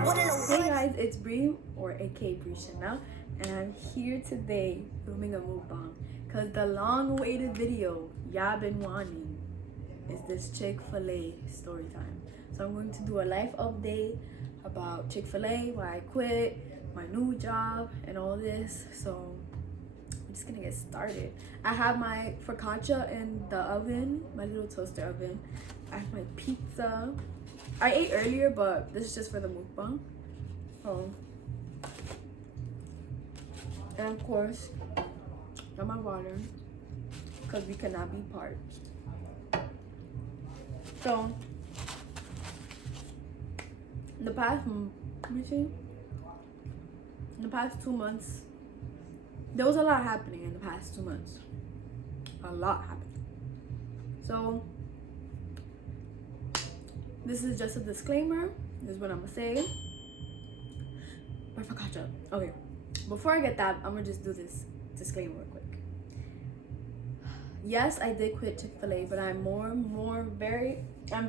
Hey guys, it's Bree or aka Bree Chanel, and I'm here today filming a mukbang because the long-awaited video y'all been wanting is this Chick-fil-A story time. So I'm going to do a life update about Chick-fil-A, why I quit, my new job, and all this. So I'm just gonna get started. I have my focaccia in the oven, my little toaster oven. I have my pizza. I ate earlier, but this is just for the mukbang. Oh, and of course, got my water because we cannot be parched. So, in the past, let me see, in the past 2 months, there was a lot happening in the past 2 months. A lot happened. So, this is just a disclaimer. This is what I'm gonna say. My focaccia. Okay, before I get that, I'm gonna just do this disclaimer real quick. Yes, I did quit Chick-fil-A, but I'm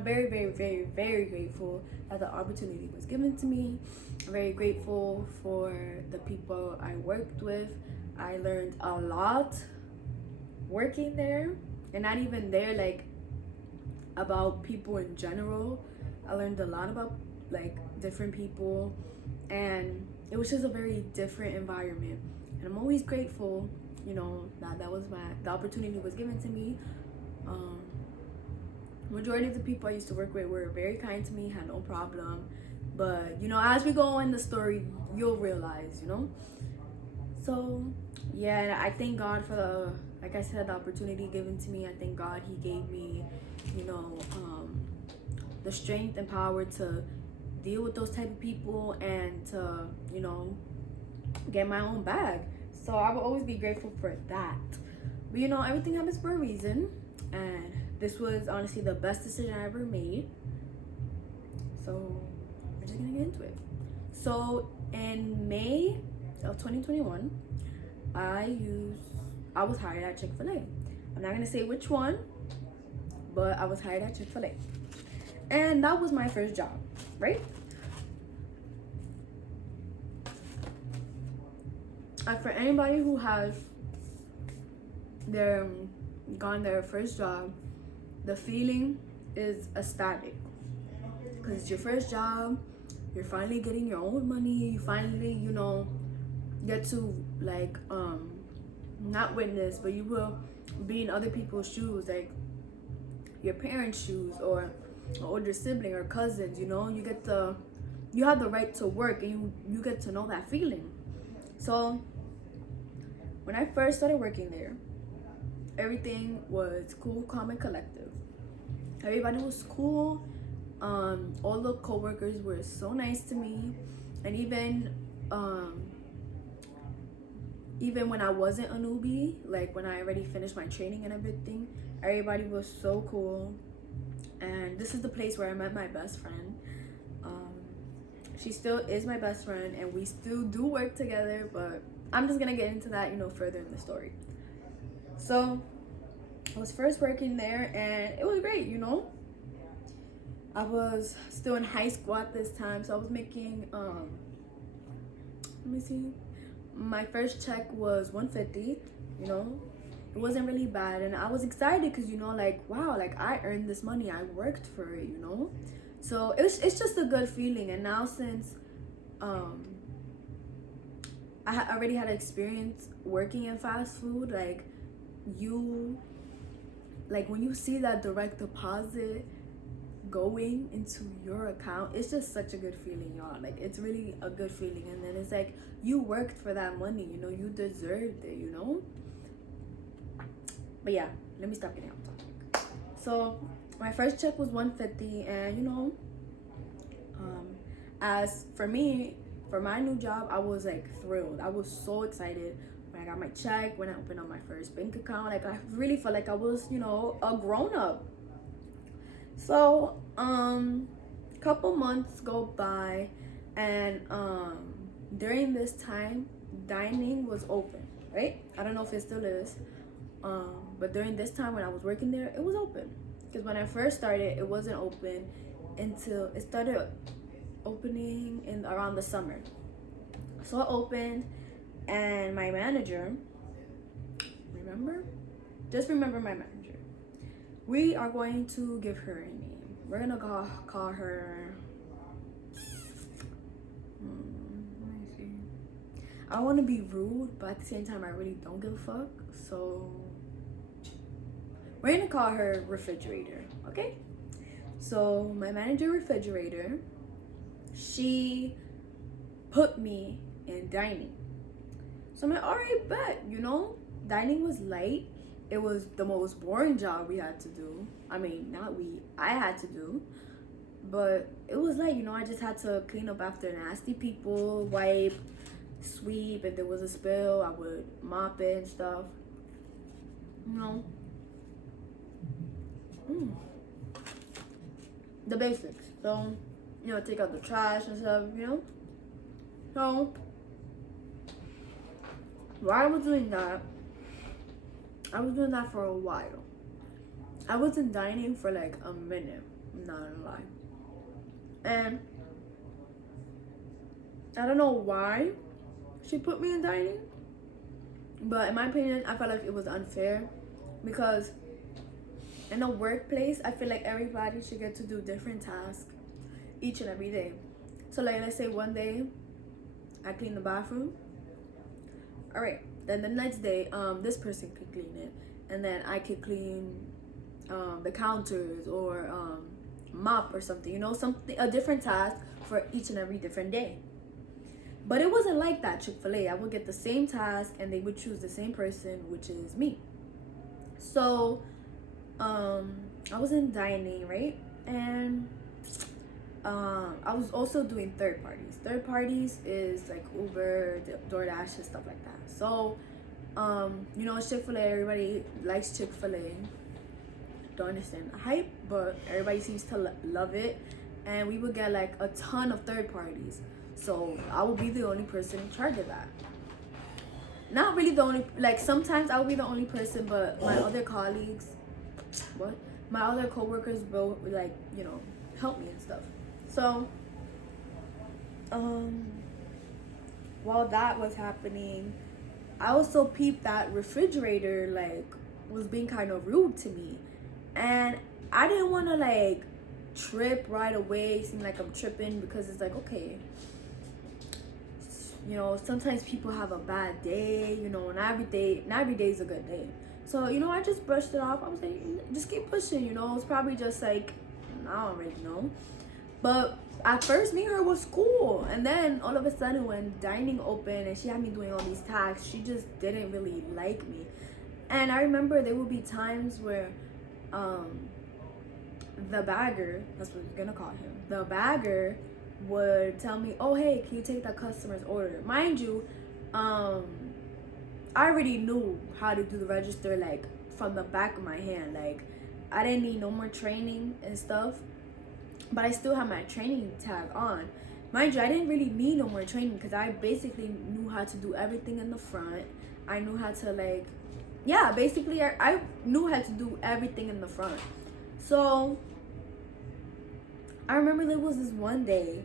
very grateful that the opportunity was given to me. I'm very grateful for the people I worked with. I learned a lot working there, and not even there, like about people in general. I learned a lot about like different people, and it was just a very different environment. And I'm always grateful, you know, that the opportunity was given to me. Majority of the people I used to work with were very kind to me, had no problem. But you know, as we go in the story, you'll realize, you know. So yeah, and I thank God for the, like I said, the opportunity given to me. I thank God He gave me, you know, the strength and power to deal with those type of people and to, you know, get my own bag. So I will always be grateful for that. But you know, everything happens for a reason, and this was honestly the best decision I ever made. So we're just gonna get into it. So in May of 2021, I was hired at Chick-fil-A. I'm not gonna say which one, but I was hired at Chick-fil-A. And that was my first job, right? For anybody who has gone their first job, the feeling is ecstatic because it's your first job. You're finally getting your own money. You finally, you know, get to like not witness, but you will be in other people's shoes, like your parents' shoes or an older sibling or cousins. You know, you have the right to work, and you get to know that feeling. So when I first started working there, everything was cool, calm, and collective. Everybody was cool. All the coworkers were so nice to me, and even when I wasn't a newbie, like when I already finished my training and everything, everybody was so cool. And this is the place where I met my best friend. She still is my best friend, and we still do work together, but I'm just gonna get into that, you know, further in the story. So I was first working there, and it was great, you know. I was still in high school at this time, so I was making let me see, my first check was 150, you know. It wasn't really bad, and I was excited because, you know, like, wow, like I earned this money, I worked for it, you know. So it's just a good feeling. And now since I already had experience working in fast food, like when you see that direct deposit going into your account, it's just such a good feeling, y'all. Like, it's really a good feeling. And then it's like you worked for that money, you know, you deserved it, you know. But yeah, let me stop getting off topic. So my first check was 150, and you know, as for me, for my new job, I was like thrilled. I was so excited when I got my check, when I opened up my first bank account. Like, I really felt like I was, you know, a grown-up. So couple months go by, and during this time, dining was open, right? I don't know if it still is, but during this time when I was working there, it was open. Because when I first started, it wasn't open until it started opening in around the summer. So I opened, and my manager, remember? Just remember my manager. We are going to give her a name. We're gonna call her. Let me see. I want to be rude, but at the same time, I really don't give a fuck. So we're gonna call her Refrigerator, okay? So my manager, Refrigerator, she put me in dining. So I'm like, all right, bet, dining was light. It was the most boring job we had to do. I mean, not we, I had to do. But it was light, I just had to clean up after nasty people, wipe, sweep. If there was a spill, I would mop it and stuff. The basics. So, take out the trash and stuff, So, while I was doing that, I was doing that for a while. I was in dining for like a minute, I'm not gonna lie. And I don't know why she put me in dining, but in my opinion, I felt like it was unfair because in a workplace, I feel like everybody should get to do different tasks each and every day. So like, let's say one day I clean the bathroom. All right, then the next day, this person could clean it, and then I could clean the counters or mop or something. A different task for each and every different day. But it wasn't like that. Chick-fil-A, I would get the same task, and they would choose the same person, which is me. So I was in dining, right? And I was also doing third parties. Third parties is like Uber, DoorDash, and stuff like that. So, it's Chick-fil-A. Everybody likes Chick-fil-A. Don't understand the hype, but everybody seems to love it. And we would get like a ton of third parties. So I would be the only person in charge of that. Not really the only, like sometimes I would be the only person, but my other colleagues, my other coworkers will like, help me and stuff. So, while that was happening, I also peeped that Refrigerator like was being kind of rude to me, and I didn't want to like trip right away, seem like I'm tripping, because it's like, okay, sometimes people have a bad day, not every day is a good day. So, I just brushed it off. I was like, just keep pushing, it's probably just like, I don't really know. But at first, me and her was cool. And then all of a sudden, when dining opened and she had me doing all these tasks, she just didn't really like me. And I remember there would be times where the bagger, that's what we're gonna call him, the bagger would tell me, oh, hey, can you take that customer's order? Mind you, I already knew how to do the register like from the back of my hand. Like, I didn't need no more training and stuff, but I still have my training tag on. Mind you, I didn't really need no more training because I basically knew how to do everything in the front. I knew how to basically I knew how to do everything in the front. So I remember there was this one day,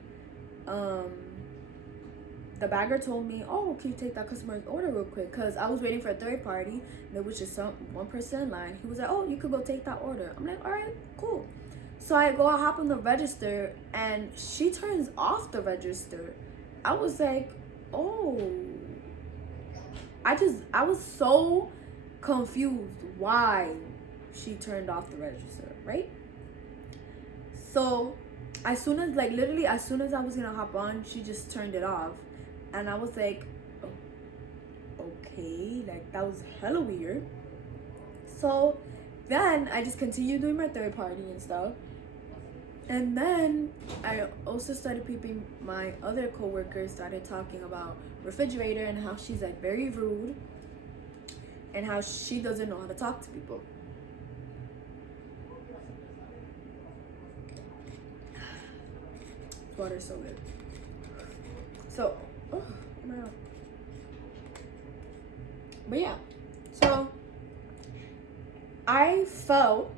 the bagger told me, oh, can you take that customer's order real quick? Because I was waiting for a third party. There was just one person in line. He was like, oh, you could go take that order. I'm like, all right, cool. So I hop on the register, and she turns off the register. I was like, oh. I was so confused why she turned off the register, right? So as soon as I was gonna hop on, she just turned it off. And I was like, oh, okay, like that was hella weird. So then I just continued doing my third party and stuff. And then I also started peeping my other coworkers started talking about Refrigerator and how she's like very rude and how she doesn't know how to talk to people. Water's so good. So, oh my God. But yeah, so I felt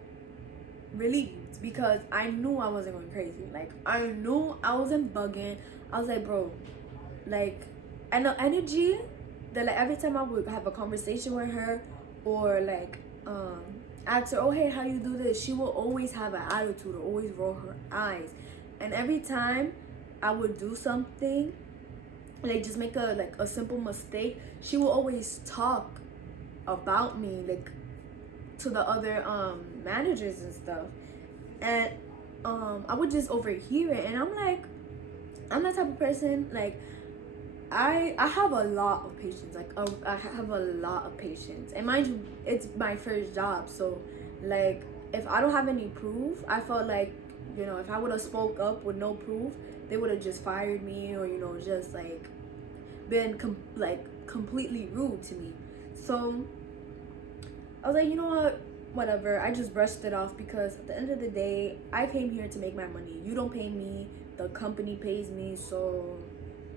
relieved because I knew I wasn't going crazy. Like, I knew I wasn't bugging. I was like, bro, like, and the energy that, like, every time I would have a conversation with her, or like ask her, oh hey, how you do this, she will always have an attitude, or always roll her eyes. And every time I would do something, like just make a simple mistake, she will always talk about me, like, to the other managers and stuff. And I would just overhear it, and I'm like, I'm that type of person, like, I have a lot of patience. Like, I have a lot of patience. And mind you, it's my first job, so like, if I don't have any proof, I felt like, you know, if I would have spoke up with no proof, they would have just fired me, or, you know, just like been completely rude to me. So I was like, you know what, whatever. I just brushed it off, because at the end of the day, I came here to make my money. You don't pay me, the company pays me, so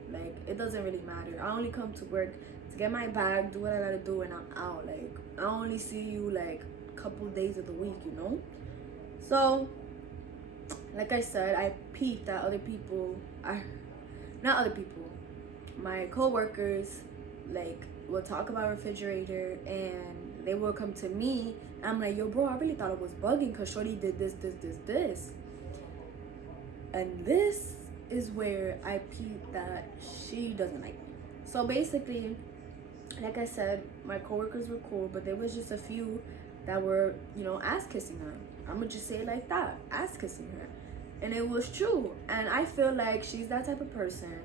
like, it doesn't really matter. I only come to work to get my bag, do what I gotta do, and I'm out. Like, I only see you like a couple days of the week, you know? So, like I said, I peeped that other people, not other people, my co-workers, like, will talk about refrigerator, and they will come to me, and I'm like, yo, bro, I really thought it was bugging, because shorty did this. And this is where I peeped that she doesn't like me. So basically, like I said, my coworkers were cool, but there was just a few that were, you know, ass kissing her. I'm gonna just say it like that, ass kissing her. And it was true. And I feel like she's that type of person.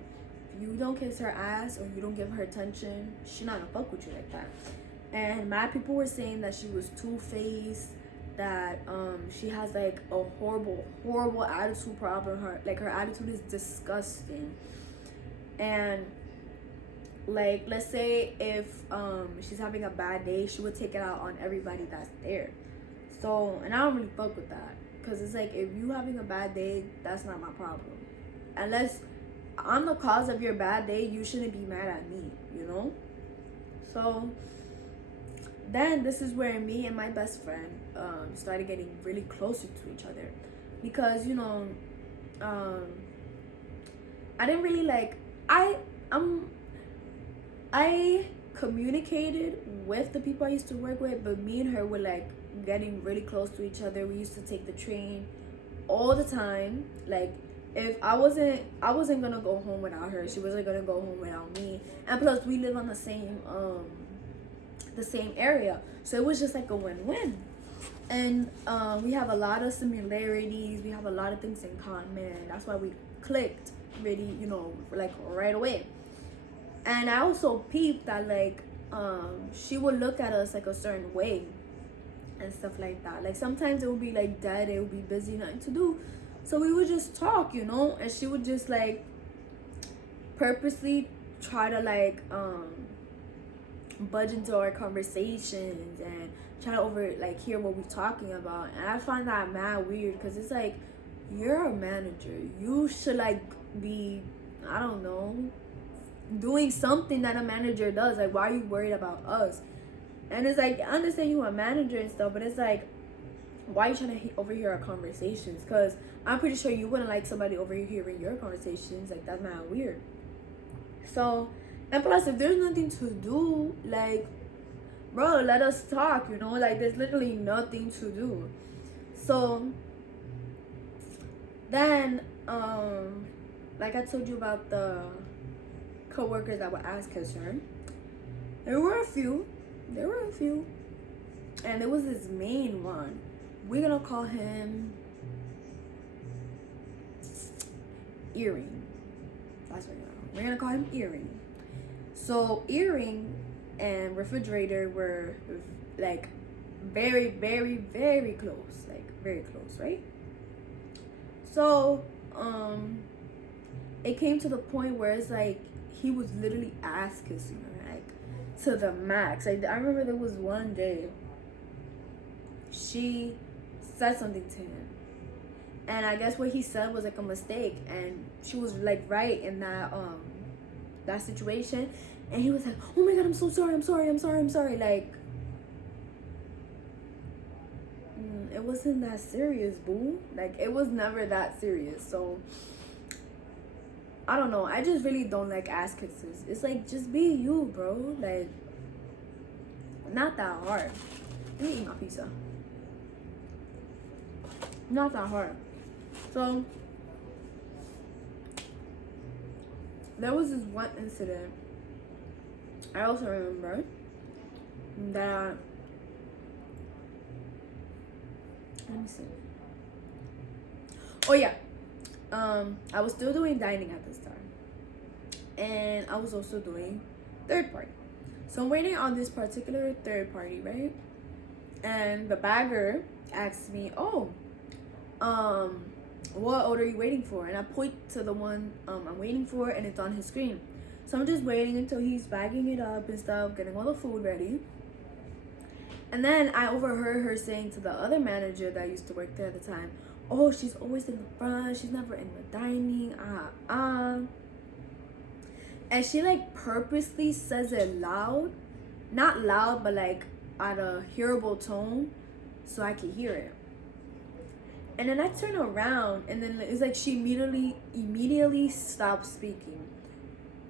If you don't kiss her ass, or you don't give her attention, she's not gonna fuck with you like that. And my people were saying that she was two-faced, that she has like a horrible attitude problem. Her attitude is disgusting. And like, let's say if she's having a bad day, she would take it out on everybody that's there. So, and I don't really fuck with that, because it's like, if you having a bad day, that's not my problem. Unless I'm the cause of your bad day, you shouldn't be mad at me, you know? So then this is where me and my best friend started getting really closer to each other, because, you know, I didn't really like, I communicated with the people I used to work with, but me and her were like getting really close to each other. We used to take the train all the time. Like, if I wasn't gonna go home without her, she wasn't gonna go home without me. And plus, we live on the same area, so it was just like a win-win. And we have a lot of similarities, we have a lot of things in common. That's why we clicked really, you know, like right away. And I also peeped that, like, she would look at us like a certain way and stuff like that. Like, sometimes it would be like dead, it would be busy, nothing to do, so we would just talk, you know. And she would just like purposely try to like budge into our conversations and try to hear what we're talking about. And I find that mad weird, because it's like, you're a manager, you should like be, I don't know, doing something that a manager does. Like, why are you worried about us? And it's like, I understand you a manager and stuff, but it's like, why are you trying to overhear our conversations? Because I'm pretty sure you wouldn't like somebody overhearing your conversations. Like, that's not weird. So, and plus, if there's nothing to do, like, bro, let us talk, you know? Like, there's literally nothing to do. So then like I told you about the co-workers that would ask kiss her, there were a few, and there was this main one. We're gonna call him Earring. That's what we're gonna call him, Earring. So Earring and Refrigerator were like very, very, very close, like very close, right? So it came to the point where it's like, he was literally ass kissing her, like, to the max. Like, I remember there was one day she said something to him, and I guess what he said was like a mistake, and she was like right in that situation, and he was like, oh my god, I'm so sorry, like, wasn't that serious, boo. Like, it was never that serious. So I don't know. I just really don't like ass kisses. It's like, just be you, bro. Like, not that hard. Let me eat my pizza. Not that hard. So there was this one incident I also remember that, let me see. Oh yeah. I was still doing dining at this time. And I was also doing third party. So I'm waiting on this particular third party, right? And the bagger asked me, "Oh, what order are you waiting for?" And I point to the one I'm waiting for, and it's on his screen. So I'm just waiting until he's bagging it up and stuff, getting all the food ready. And then I overheard her saying to the other manager that used to work there at the time, "Oh, she's always in the front. She's never in the dining. And she like purposely says it loud, not loud, but like at a hearable tone, so I can hear it. And then I turn around, and then it's like she immediately stopped speaking,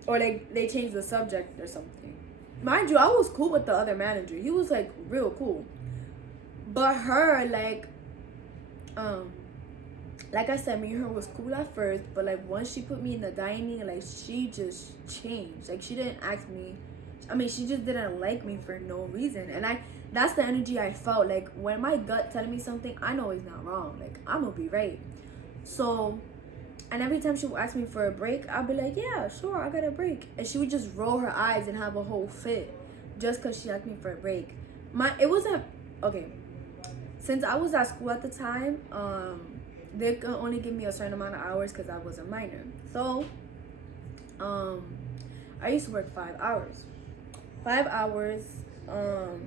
or like they changed the subject or something. Mind you, I was cool with the other manager. He was like real cool, but her like I said, me and her was cool at first, but like once she put me in the dining, like she just changed. Like she didn't ask me. I mean, she just didn't like me for no reason, and that's the energy I felt. Like when my gut telling me something, I know it's not wrong. Like I'm gonna be right. So, and every time she would ask me for a break, I'd be like, "Yeah, sure, I got a break," and she would just roll her eyes and have a whole fit, just cause she asked me for a break. It wasn't okay. Since I was at school at the time, they could only give me a certain amount of hours because I was a minor. So, I used to work 5 hours. 5 hours, let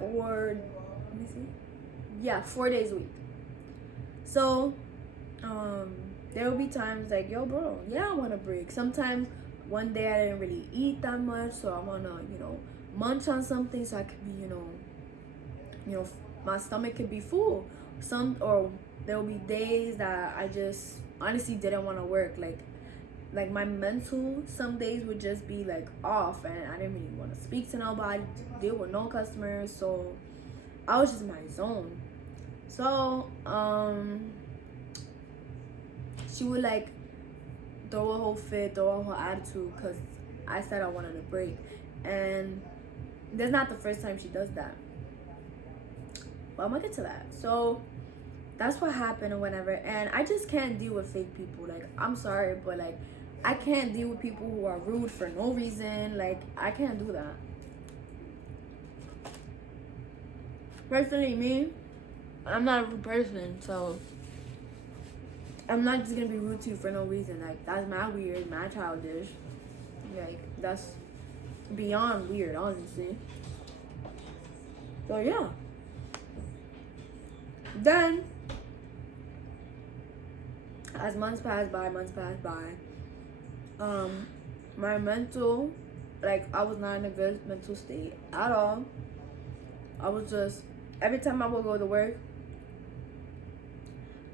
me see. Yeah, 4 days a week. So, there will be times like, "Yo, bro, yeah, I want a break." Sometimes one day I didn't really eat that much, so I want to, munch on something so I could be, my stomach could be full. Or there will be days that I just honestly didn't want to work. Like my mental some days would just be like off, and I didn't really want to speak to nobody, deal with no customers, so I was just in my zone. So she would like throw a whole fit, throw a whole attitude because I said I wanted a break, and that's not the first time she does that, but I'm gonna get to that. So that's what happened or whatever, and I just can't deal with fake people. Like, I'm sorry, but like I can't deal with people who are rude for no reason. Like, I can't do that. Personally, me, I'm not a rude person, so I'm not just gonna be rude to you for no reason. Like, that's mad weird, mad childish. Like, that's beyond weird, honestly. So yeah. Then as months passed by, my mental, like, I was not in a good mental state at all. I was just, every time I would go to work,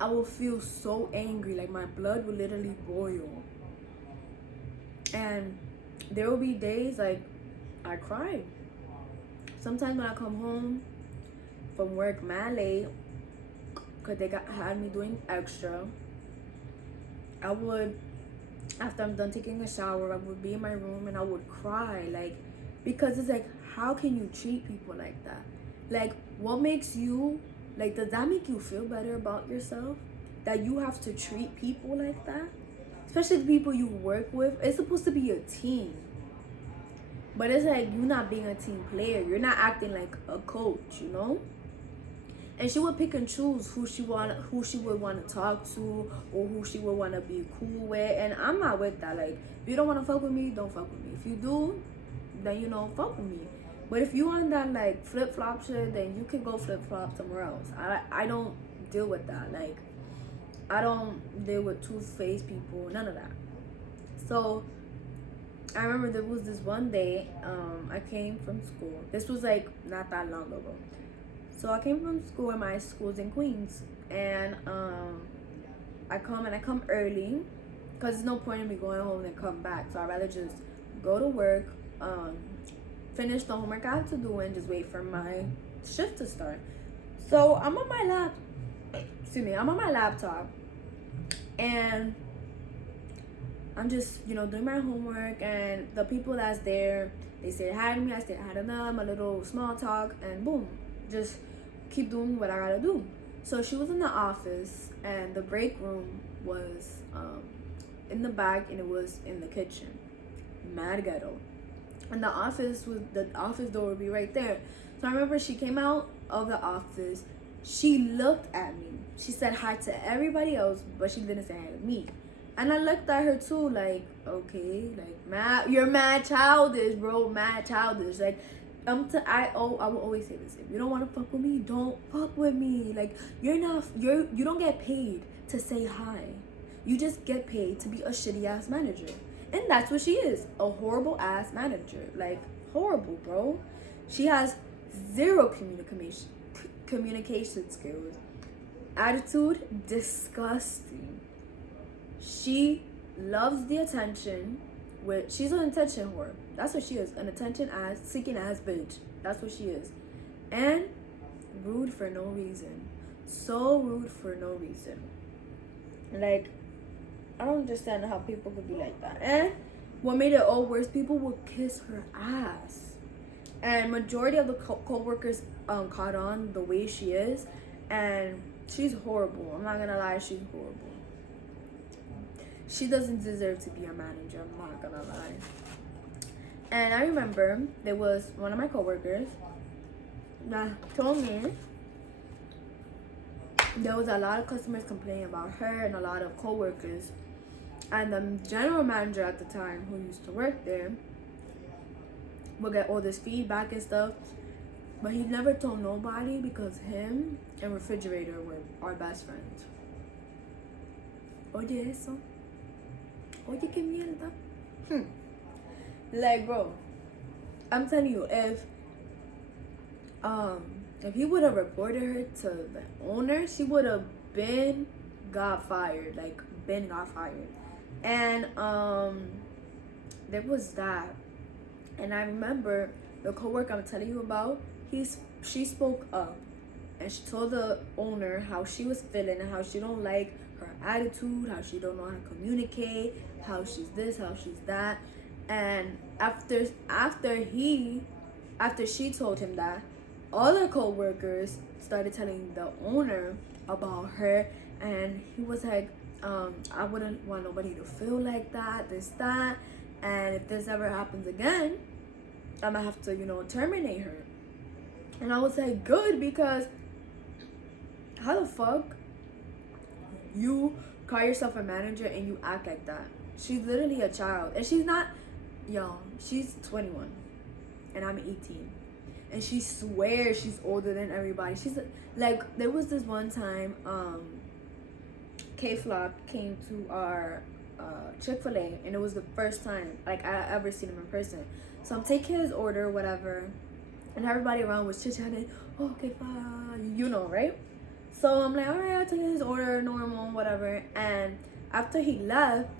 I would feel so angry, like my blood would literally boil. And there will be days like I cried. Sometimes when I come home from work mad late, because they had me doing extra, I would, after I'm done taking a shower, I would be in my room and I would cry, like, because it's like, how can you treat people like that? Like, what makes you, like, does that make you feel better about yourself, that you have to treat people like that? Especially the people you work with. It's supposed to be a team, but it's like you're not being a team player. You're not acting like a coach. And she would pick and choose who she would want to talk to, or who she would want to be cool with. And I'm not with that. Like, if you don't want to fuck with me, don't fuck with me. If you do, then fuck with me. But if you want that like flip flop shit, then you can go flip flop somewhere else. I don't deal with that. Like, I don't deal with two-faced people. None of that. So I remember there was this one day, I came from school. This was like not that long ago. So I came from school, and my school's in Queens, and I come early, because there's no point in me going home and come back. So I'd rather just go to work, finish the homework I have to do, and just wait for my shift to start. So I'm on my laptop, and I'm just, doing my homework, and the people that's there, they said hi to me, I said hi to them, a little small talk, and boom, just keep doing what I gotta do. So she was in the office, and the break room was in the back, and it was in the kitchen. Mad ghetto. And the office door would be right there. So I remember she came out of the office, she looked at me. She said hi to everybody else, but she didn't say hi to me. And I looked at her too, like, okay, like, you're mad childish, bro, mad childish. Like, I will always say this: if you don't want to fuck with me, don't fuck with me. Like, you don't get paid to say hi. You just get paid to be a shitty ass manager, and that's what she is, a horrible ass manager. Like, horrible, bro. She has zero communication skills. Attitude, disgusting. She loves the attention. She's an attention whore. That's what she is. An attention seeking ass bitch. That's what she is. And rude for no reason. So rude for no reason. Like, I don't understand how people could be like that. And what made it all worse, people would kiss her ass. And majority of the co-workers caught on the way she is. And she's horrible. I'm not gonna lie, she's horrible. She doesn't deserve to be a manager, I'm not gonna lie. And I remember there was one of my coworkers that told me there was a lot of customers complaining about her and a lot of coworkers. And the general manager at the time, who used to work there, would get all this feedback and stuff. But he never told nobody, because him and Refrigerator were our best friends. Oye eso. Oye, qué mierda. Like, bro, I'm telling you, if he would have reported her to the owner, she would have got fired. And there was that. And I remember the coworker I'm telling you about, she spoke up, and she told the owner how she was feeling and how she don't like her attitude, how she don't know how to communicate, how she's this, how she's that. And after she told him that, other co-workers started telling the owner about her, and he was like, I wouldn't want nobody to feel like that, that, and if this ever happens again, I'm gonna have to, terminate her. And I was like, good, because how the fuck you call yourself a manager and you act like that? She's literally a child, and she's not young. She's 21, and I'm 18, and she swears she's older than everybody. She's like, there was this one time, K-Flock came to our Chick-fil-A, and it was the first time like I ever seen him in person. So I'm taking his order, whatever, and everybody around was chit-chatting. Oh, K-Flock, right? So I'm like, all right, I took his order, normal, whatever. And after he left,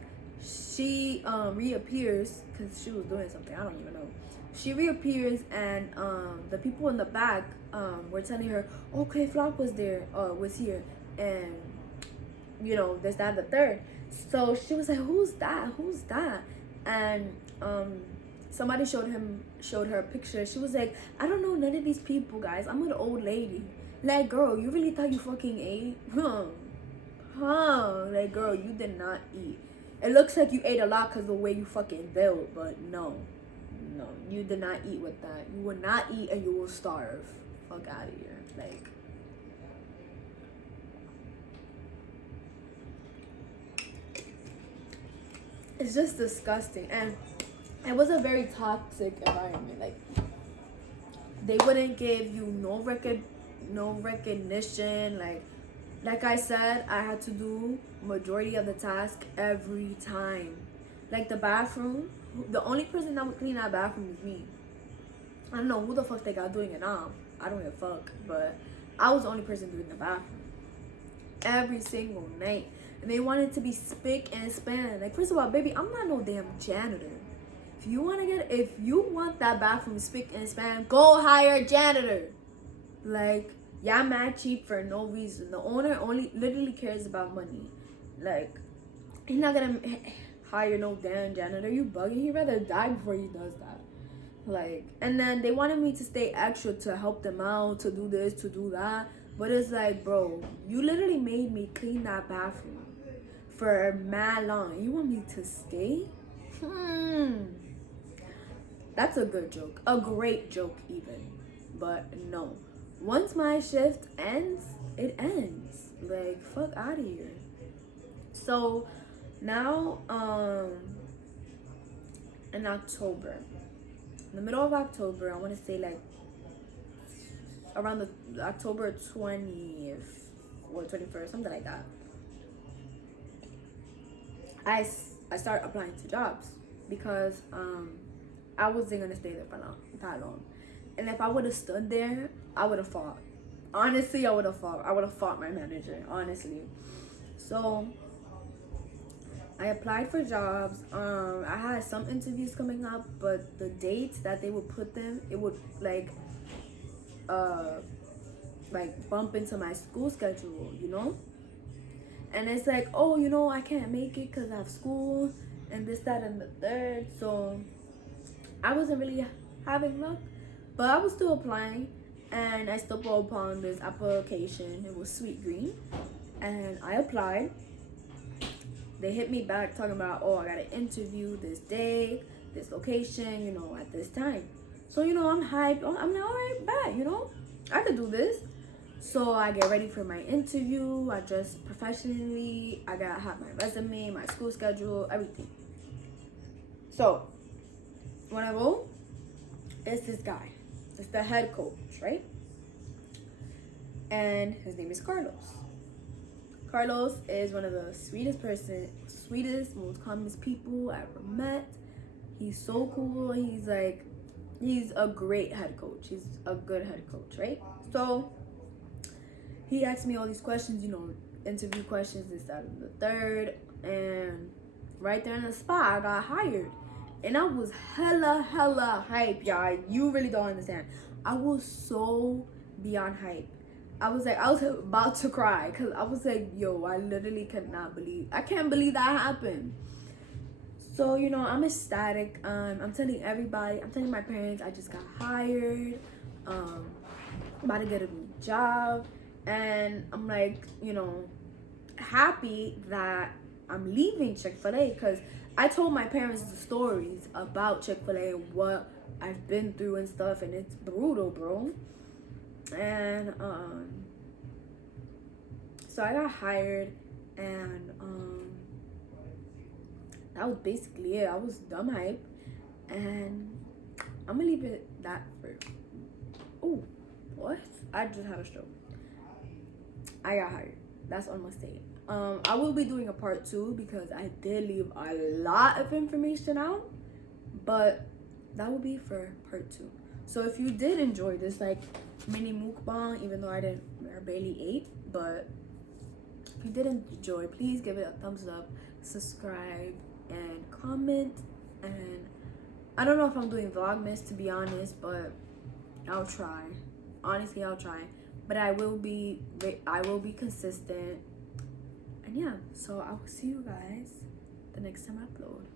she reappears, because she was doing something, I don't even know. She reappears, and the people in the back were telling her, okay, Flock was here, and this, that, the third. So she was like, who's that? And somebody showed her a picture. She was like, I don't know none of these people, guys. I'm an old lady. Like, girl, you really thought you fucking ate? Like, girl, you did not eat. It looks like you ate a lot because the way you fucking built, but no, you did not eat with that. You will not eat, and you will starve. Fuck out of here. Like, it's just disgusting. And it was a very toxic environment. Like, they wouldn't give you no recognition. Like I said, I had to do majority of the task every time. Like, the bathroom, the only person that would clean that bathroom is me. I don't know who the fuck they got doing it now. I don't give a fuck. But I was the only person doing the bathroom every single night. And they wanted to be spick and span. Like, first of all, baby, I'm not no damn janitor. If you want that bathroom spick and span, go hire a janitor. Like, yeah, I'm mad cheap for no reason. The owner only literally cares about money. Like, he's not gonna hire no damn janitor. You bugging? He'd rather die before he does that. Like, and then they wanted me to stay extra to help them out, to do this, to do that. But it's like, bro, you literally made me clean that bathroom for mad long. You want me to stay? That's a good joke. A great joke, even. But no. Once my shift ends, it ends. Like, fuck out of here. So now, in October, in the middle of October, I want to say like around the October 20th or 21st, something like that. I start applying to jobs because I wasn't gonna stay there for that long. And if I would have stood there, I would have fought. Honestly, I would have fought. I would have fought my manager, honestly. So I applied for jobs. I had some interviews coming up, but the dates that they would put them, it would like bump into my school schedule, you know? And it's like, oh, you know, I can't make it because I have school and this, that, and the third. So I wasn't really having luck, but I was still applying, and I stumbled upon this application. It was Sweet Green, and I applied. They hit me back talking about, oh, I got an interview this day, this location, you know, at this time. So, you know, I'm hyped. I'm like, all right, bet, you know, I could do this. So I get ready for my interview. I dress professionally. I have my resume, my school schedule, everything. So when I go, it's this guy. It's the head coach, right? And his name is Carlos. Carlos is one of the sweetest, most calmest people I ever met. He's so cool. He's a great head coach. He's a good head coach, right? So he asked me all these questions, you know, interview questions, this, that, and the third. And right there in the spot, I got hired. And I was hella hype, y'all. You really don't understand. I was so beyond hype. I was about to cry because I was like, yo, I literally I can't believe that happened. So, you know, I'm ecstatic. I'm telling everybody, I'm telling my parents I just got hired. About to get a new job. And I'm like, you know, happy that I'm leaving Chick-fil-A because I told my parents the stories about Chick-fil-A and what I've been through and stuff, and it's brutal, bro. And so I got hired, and that was basically it. I was dumb hype, and I'm gonna leave it that for. Oh, what? I just had a stroke. I got hired. That's all I'm gonna say. I will be doing a part 2 because I did leave a lot of information out, but that will be for part 2. So if you did enjoy this like mini mukbang, even though I barely ate, but if you did enjoy, please give it a thumbs up, subscribe, and comment. And I don't know if I'm doing Vlogmas, to be honest, but I'll try. Honestly, I'll try. But I will be consistent. And yeah, so I will see you guys the next time I upload.